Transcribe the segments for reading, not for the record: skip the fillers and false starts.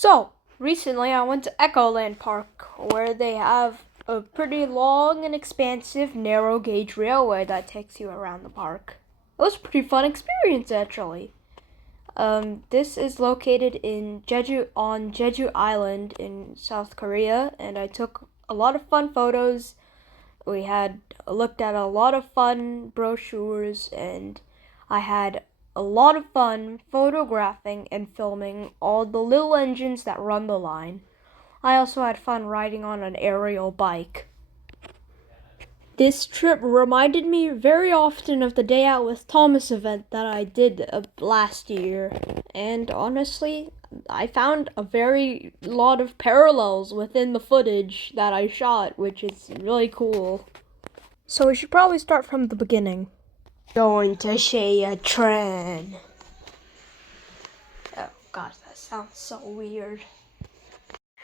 So, recently I went to Echoland Park, where they have a pretty long and expansive narrow gauge railway that takes you around the park. It was a pretty fun experience, actually. This is located in Jeju Island in South Korea, and I took a lot of fun photos. We had looked at a lot of fun brochures, and I had a lot of fun photographing and filming all the little engines that run the line. I also had fun riding on an aerial bike. This trip reminded me very often of the Day Out with Thomas event that I did last year. And honestly, I found a very lot of parallels within the footage that I shot, which is really cool. So we should probably start from the beginning. Going to see a train. Oh gosh, that sounds so weird.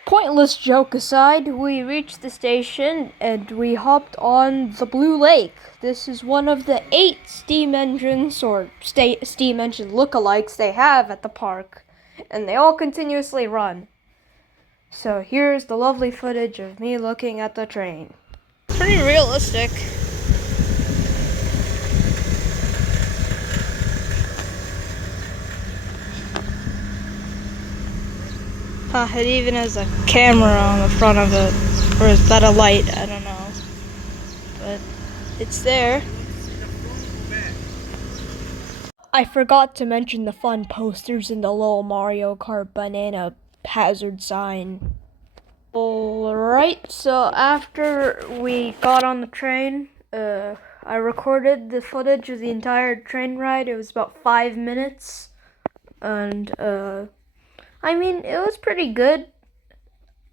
Pointless joke aside, we reached the station and we hopped on the Blue Lake. This is one of the 8 steam engines or steam engine lookalikes they have at the park, and they all continuously run. So here's the lovely footage of me looking at the train. Pretty realistic. It even has a camera on the front of it. Or is that a light? I don't know. But it's there. I forgot to mention the fun posters and the little Mario Kart banana hazard sign. Alright, so after we got on the train, I recorded the footage of the entire train ride. It was about 5 minutes. And, it was pretty good.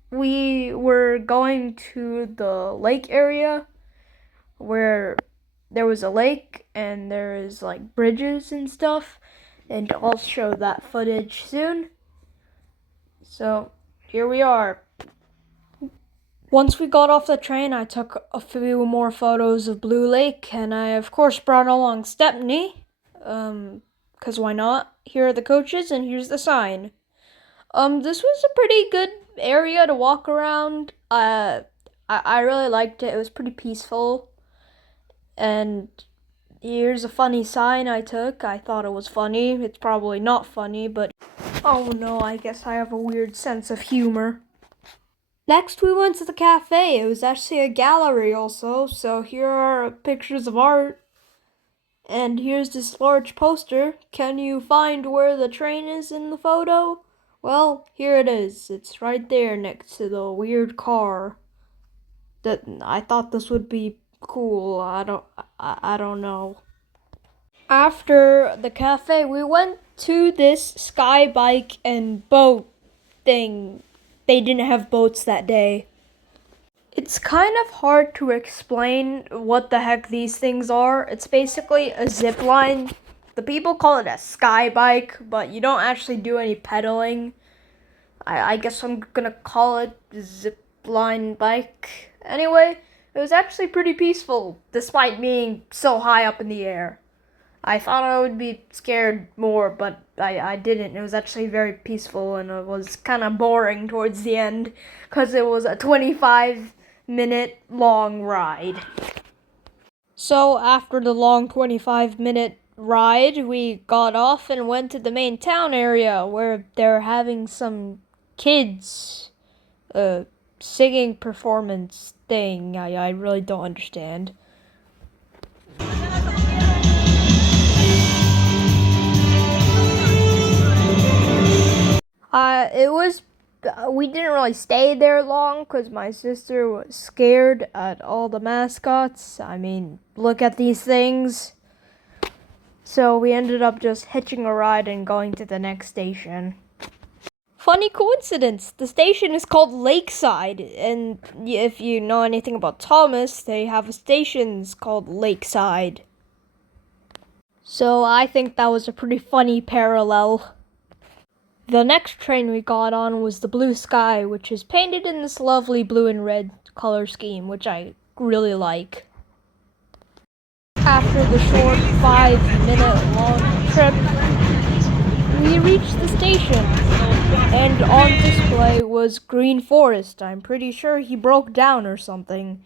We were going to the lake area where there was a lake and there's like bridges and stuff, and I'll show that footage soon. So here we are. Once we got off the train, I took a few more photos of Blue Lake, and I of course brought along Stepney, 'cause why not? Here are the coaches and here's the sign. This was a pretty good area to walk around. I really liked it. It was pretty peaceful. And here's a funny sign I took. I thought it was funny. It's probably not funny, but oh no, I guess I have a weird sense of humor. Next, we went to the cafe. It was actually a gallery also, so here are pictures of art. And here's this large poster. Can you find where the train is in the photo? Well, here it is. It's right there next to the weird car. I thought this would be cool. I don't know. After the cafe, we went to this sky bike and boat thing. They didn't have boats that day. It's kind of hard to explain what the heck these things are. It's basically a zip line. The people call it a sky bike, but you don't actually do any pedaling. I guess I'm gonna call it zip line bike. Anyway, it was actually pretty peaceful, despite being so high up in the air. I thought I would be scared more, but I didn't. It was actually very peaceful, and it was kind of boring towards the end, because it was a 25-minute long ride. So after the long 25-minute ride, we got off and went to the main town area where they're having some kids singing performance thing. I really don't understand. We didn't really stay there long because my sister was scared at all the mascots. Look at these things. So we ended up just hitching a ride and going to the next station. Funny coincidence, the station is called Lakeside, and if you know anything about Thomas, they have stations called Lakeside. So I think that was a pretty funny parallel. The next train we got on was the Blue Sky, which is painted in this lovely blue and red color scheme, which I really like. After the short 5-minute long trip, we reached the station. And on display was Green Forest. I'm pretty sure he broke down or something,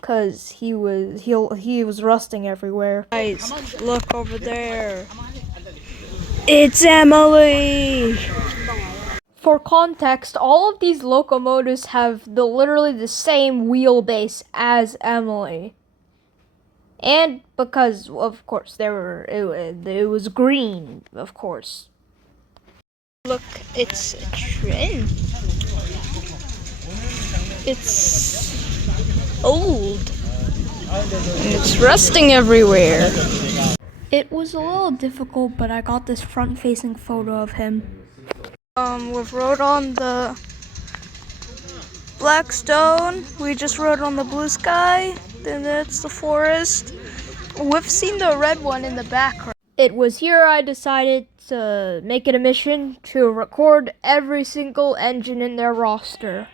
cause he was rusting everywhere. Guys, look over there. It's Emily. For context, all of these locomotives have literally the same wheelbase as Emily. And because, of course, it was green, of course. Look, it's a train. It's old. And it's rusting everywhere. It was a little difficult, but I got this front-facing photo of him. We've rode on the Blackstone. We just rode on the Blue Sky. Then that's the forest. We've seen the red one in the background. It was here I decided to make it a mission to record every single engine in their roster.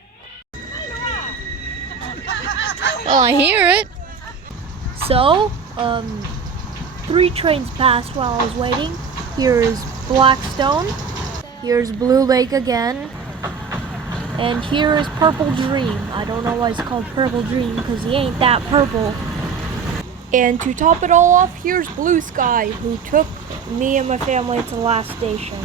Well, I hear it. So, 3 trains passed while I was waiting. Here's Blackstone. Here's Blue Lake again. And here is Purple Dream. I don't know why it's called Purple Dream, because he ain't that purple. And to top it all off, here's Blue Sky, who took me and my family to the last station.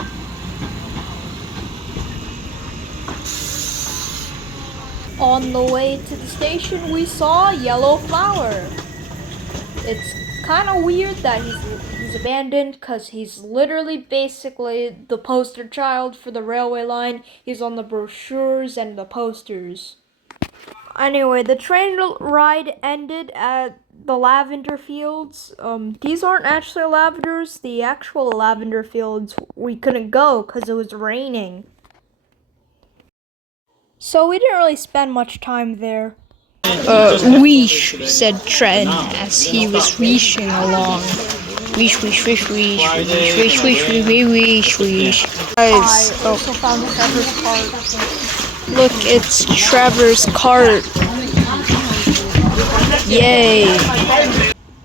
On the way to the station, we saw Yellow Flower. It's kind of weird that he's abandoned, because he's literally basically the poster child for the railway line. He's on the brochures and the posters. Anyway, the train ride ended at the lavender fields. These aren't actually lavenders. The actual lavender fields, we couldn't go because it was raining. So we didn't really spend much time there. Weesh, said Tren as he was weeshing along. Weesh, weesh, weesh, weesh, weesh, weesh, weesh, weesh, weesh, weesh. Guys, I also found Trevor's cart. Look, it's Trevor's cart. Yay.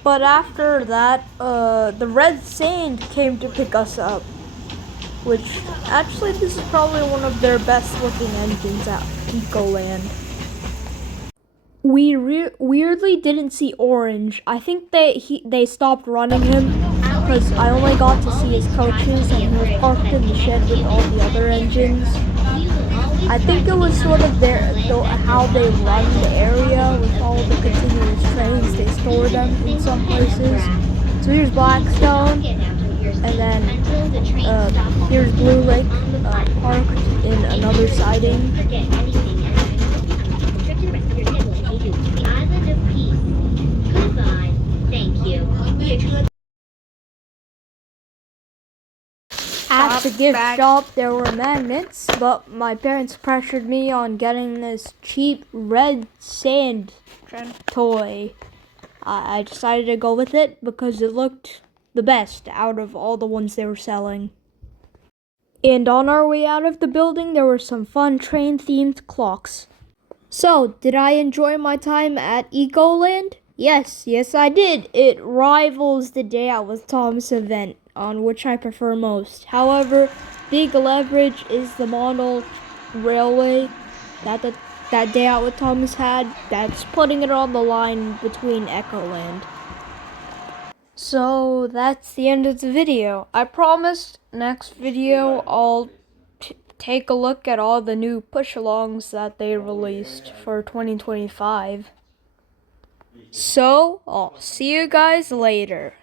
But after that, the Red Sand came to pick us up. Which, actually, this is probably one of their best looking engines at Ecoland. We weirdly didn't see Orange. I think they stopped running him because I only got to see his coaches and he was parked in the shed with all the other engines. I think it was sort of how they run the area with all the continuous trains. They store them in some places. So here's Blackstone, and then here's Blue Lake parked in another siding. At the gift shop, there were magnets, but my parents pressured me on getting this cheap Red Sand toy. I decided to go with it because it looked the best out of all the ones they were selling. And on our way out of the building, there were some fun train-themed clocks. So, did I enjoy my time at Ecoland? Yes, I did. It rivals the Day Out with Thomas event, on which I prefer most. However, big leverage is the model railway that Day Out with Thomas had. That's putting it on the line between Ecoland. So that's the end of the video. I promised next video I'll take a look at all the new push-alongs that they released for 2025. So, I'll see you guys later.